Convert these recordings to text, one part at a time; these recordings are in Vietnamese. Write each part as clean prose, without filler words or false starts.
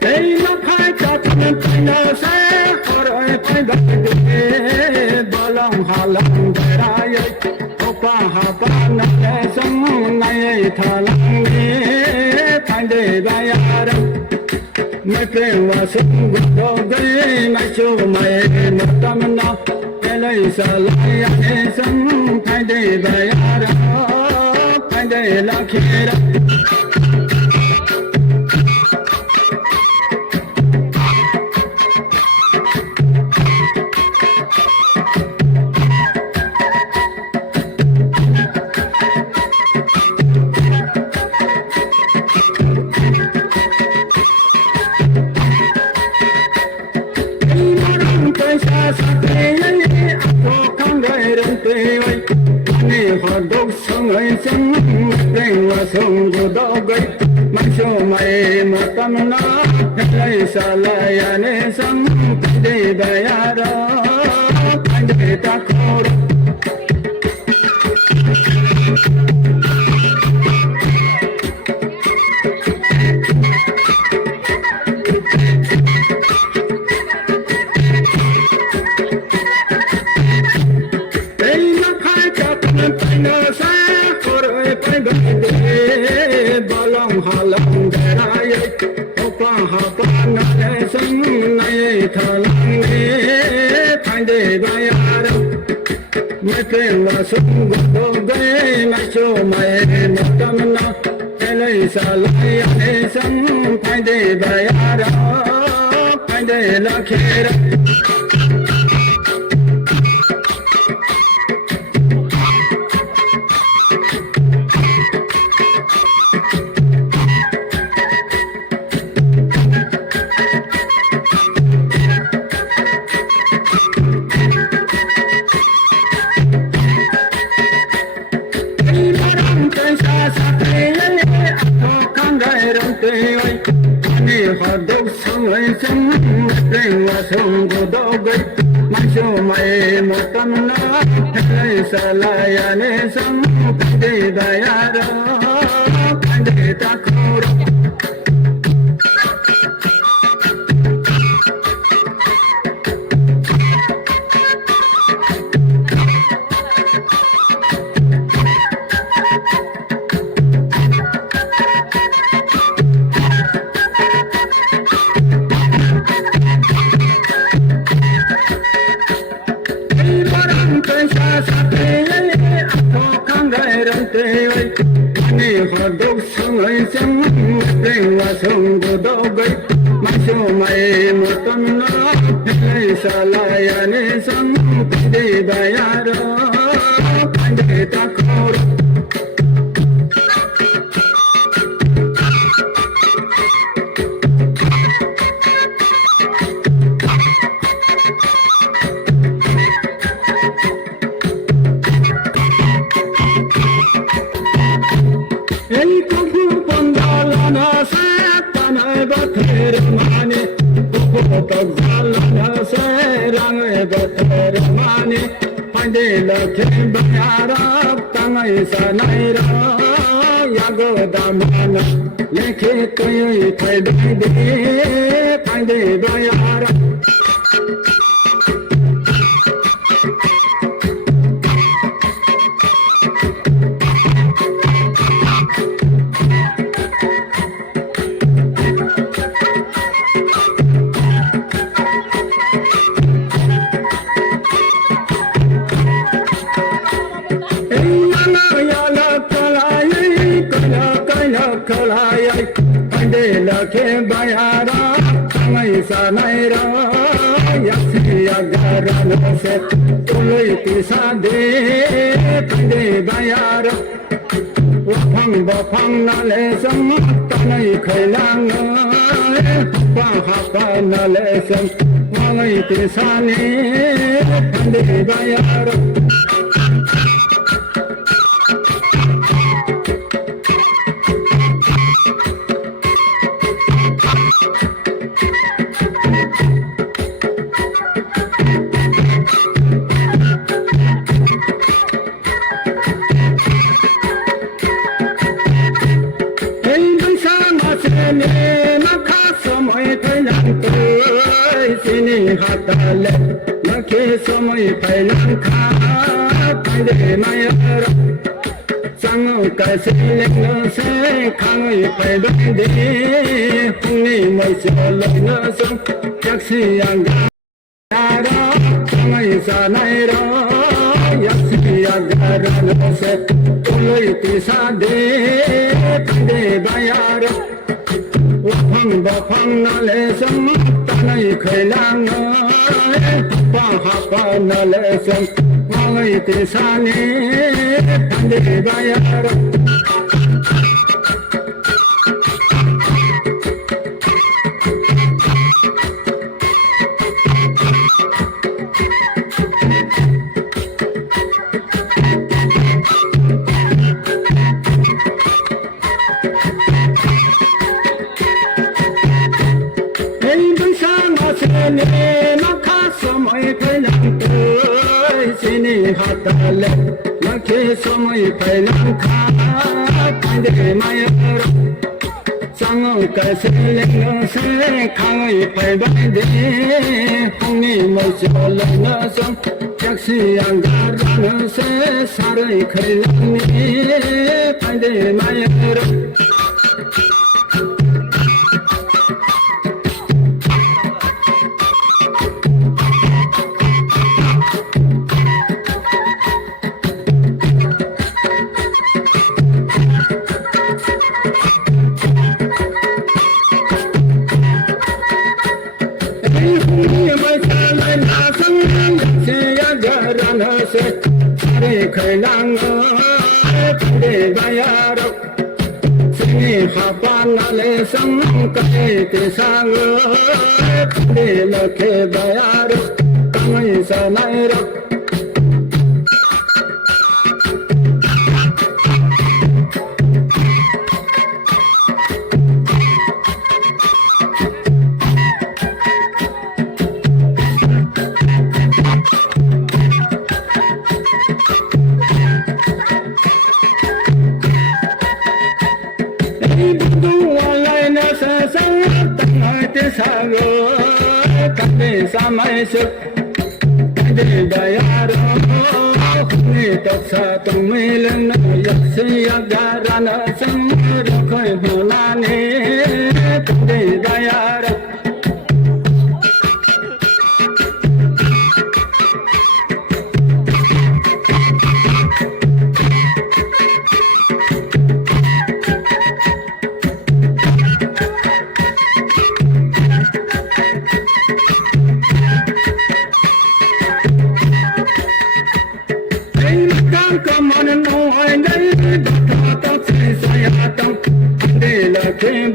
Hey, nó khai cho thân tay nó sẽ khó rồi phải đặt để bao lòng hà lòng về ra ấy opa hà pa na lệ sống này thà lăng đi phải để bay ra mấy cái hoa sông đồ gây mấy chỗ mày một tâm nó cái lấy sa lại anh sống phải để bay ra phải để là khi đó họ đốt sống ấy sống đêm và sống của đó gây mang cho mày một tâm nó lấy xa lại anh sống đi về đó anh để ta khổ hà lòng để ra ấy opa hà pa na lệ sống này thà lăng đi phải để bay ra mấy cái hoa sông đồ gây mấy chỗ mày một tâm nó cái lấy xa lại anh sống phải để bay ra phải để là khi đó họ đốt sống ấy sống đêm và sống của đó gây mang cho mày một tâm nó lấy xa lại anh sống đi về đó anh để ta khổ đó họ đốt sống ấy sống đêm và sống của đó gây mang cho mày một tâm nó lấy xa lại anh sống đi về đó anh để ta khổ đó Kim bayara tangai sanaira yagoda mana lekhe koi thai dai de pai de bayara Kim bayara tangai sanaira yaksi agara no se toloi pisa de pande bayara bapang na le sam tangai khailang pa ha na le sam ngai pisa ne pande bayara hatale Maki somoy pailan ka Paide mayara Sango kai se lek no se Kangoy paidan de Hungni moy se olok no song Yaksi anga Yara Kangoy sa naira Yaksi agara no se Uloy tisa de Paide bayara Wapang bapang na lesang Tanay kailang Hapa hapa na lesang Malay tisani Pandi bayar Sini makasomoy pailang toy Sini hatale makisomoy pailang ka Pande mayara Sango kai siling no se Kangoy paibande Hungni mo siyolo no song Yaksi anggara no se Saray kailang ni Pande mayara Kailang Pande bayar Sini hapan ale sang Kai tisang Pande lake bayar Kangoy sa naira Sago kande samay suk kande bayaro ni toksa tumilang na yaksi agarana samro koy hunani kande bayaro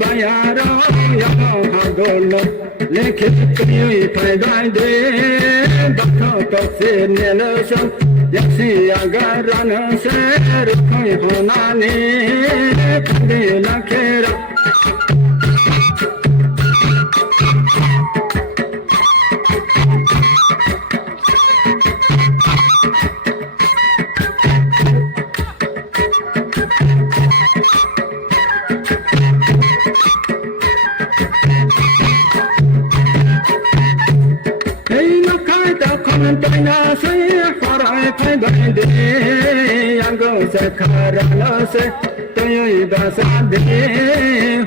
Bayara yaha hagolo lekhe tui paidai de bakha tokse nelosam yaksi agarana se rukhoi honani pande lakhera Taina se farai paidai de Yango se karala se Toyoi basa de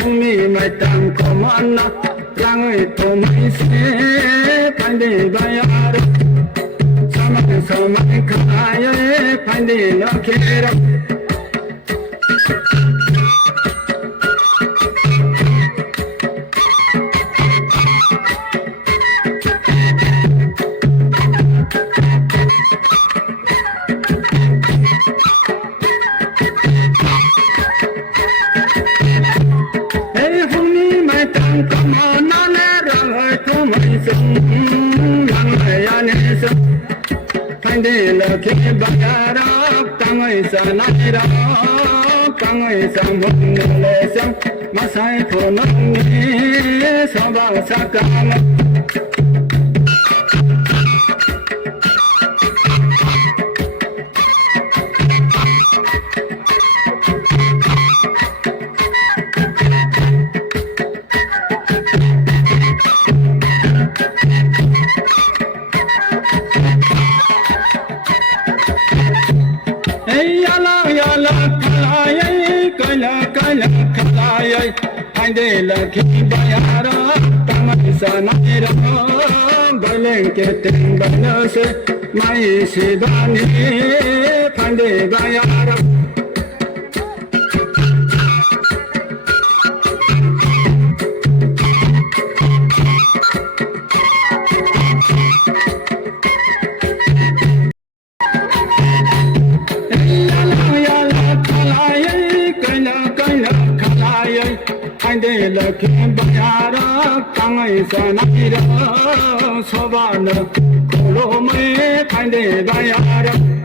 Humi mai tang komana Langoi tomai se Pande bayar Samai samai kaya Pande lakera Pande lakhe bayara Kangoy sa naira Kangoy sa mungle sa Masay phonongi Soba sakama de la Kibayara, Tamasanira, Balenke Timbanase, Mai Sidani, Pande Bayara. de la Kibayara, Tangai Sanira, Sobana, Kolome, Pande Bayara.